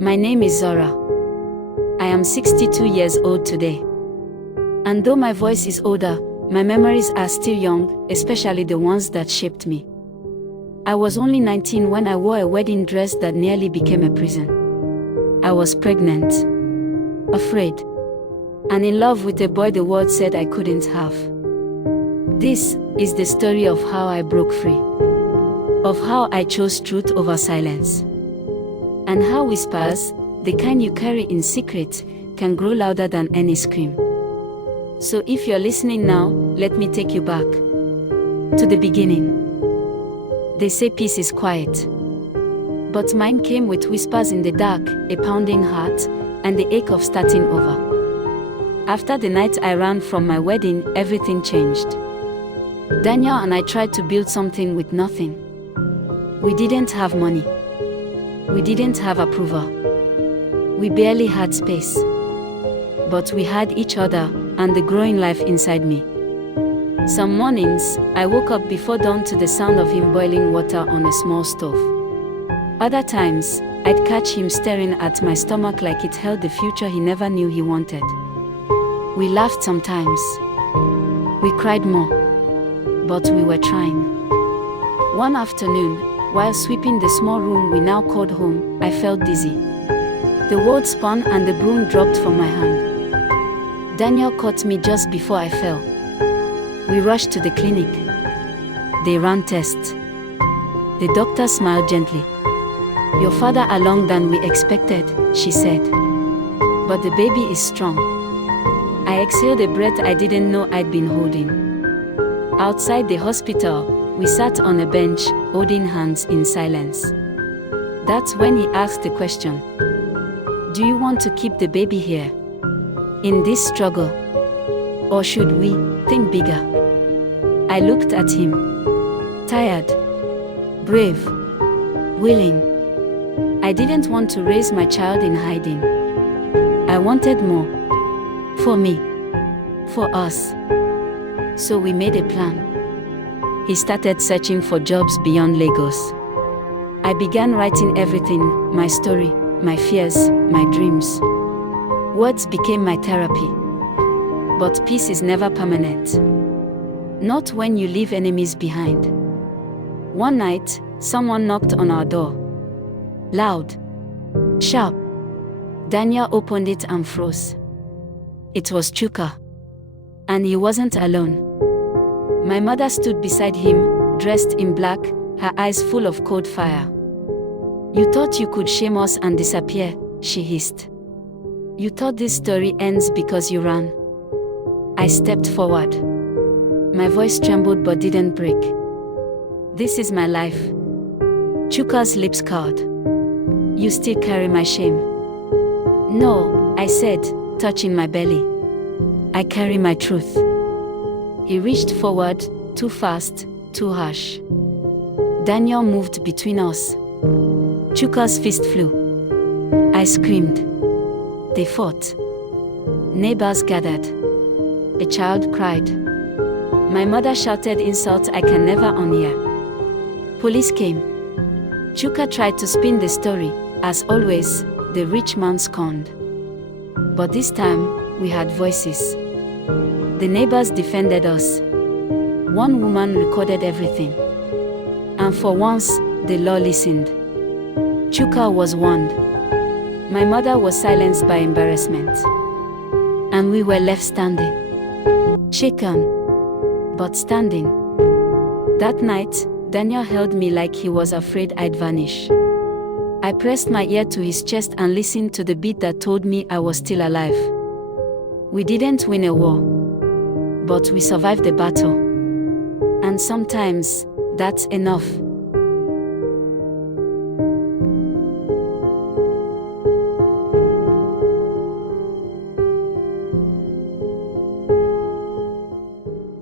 My name is Zara. I am 62 years old today. And though my voice is older, my memories are still young, especially the ones that shaped me. I was only 19 when I wore a wedding dress that nearly became a prison. I was pregnant, afraid, and in love with a boy the world said I couldn't have. This is the story of how I broke free, of how I chose truth over silence, and how whispers, the kind you carry in secret, can grow louder than any scream. So if you're listening now, let me take you back to the beginning. They say peace is quiet, but mine came with whispers in the dark, a pounding heart, and the ache of starting over. After the night I ran from my wedding, everything changed. Daniel and I tried to build something with nothing. We didn't have money. We didn't have approval. We barely had space. But we had each other and the growing life inside me. Some mornings, I woke up before dawn to the sound of him boiling water on a small stove. Other times, I'd catch him staring at my stomach like it held the future he never knew he wanted. We laughed sometimes. We cried more. But we were trying. One afternoon, while sweeping the small room we now called home, I felt dizzy. The world spun and the broom dropped from my hand. Daniel caught me just before I fell. We rushed to the clinic. They ran tests. The doctor smiled gently. "You're farther along than we expected," she said. "But the baby is strong." I exhaled a breath I didn't know I'd been holding. Outside the hospital, we sat on a bench, holding hands in silence. That's when he asked the question, "Do you want to keep the baby here, in this struggle? Or should we think bigger?" I looked at him. Tired, brave, willing. I didn't want to raise my child in hiding. I wanted more. For me. For us. So we made a plan. He started searching for jobs beyond Lagos. I began writing everything, my story, my fears, my dreams. Words became my therapy. But peace is never permanent. Not when you leave enemies behind. One night, someone knocked on our door. Loud. Sharp. Daniel opened it and froze. It was Chuka. And he wasn't alone. My mother stood beside him, dressed in black, her eyes full of cold fire. "You thought you could shame us and disappear," she hissed. "You thought this story ends because you ran." I stepped forward. My voice trembled but didn't break. "This is my life." Chuka's lips curled. "You still carry my shame." "No," I said, touching my belly. "I carry my truth." He reached forward, too fast, too harsh. Daniel moved between us. Chuka's fist flew. I screamed. They fought. Neighbors gathered. A child cried. My mother shouted insults I can never unhear. Police came. Chuka tried to spin the story, as always, the rich man scorned. But this time, we had voices. The neighbors defended us. One woman recorded everything. And for once, the law listened. Chuka was warned. My mother was silenced by embarrassment. And we were left standing. Shaken, but standing. That night, Daniel held me like he was afraid I'd vanish. I pressed my ear to his chest and listened to the beat that told me I was still alive. We didn't win a war, but we survived the battle. And sometimes, that's enough.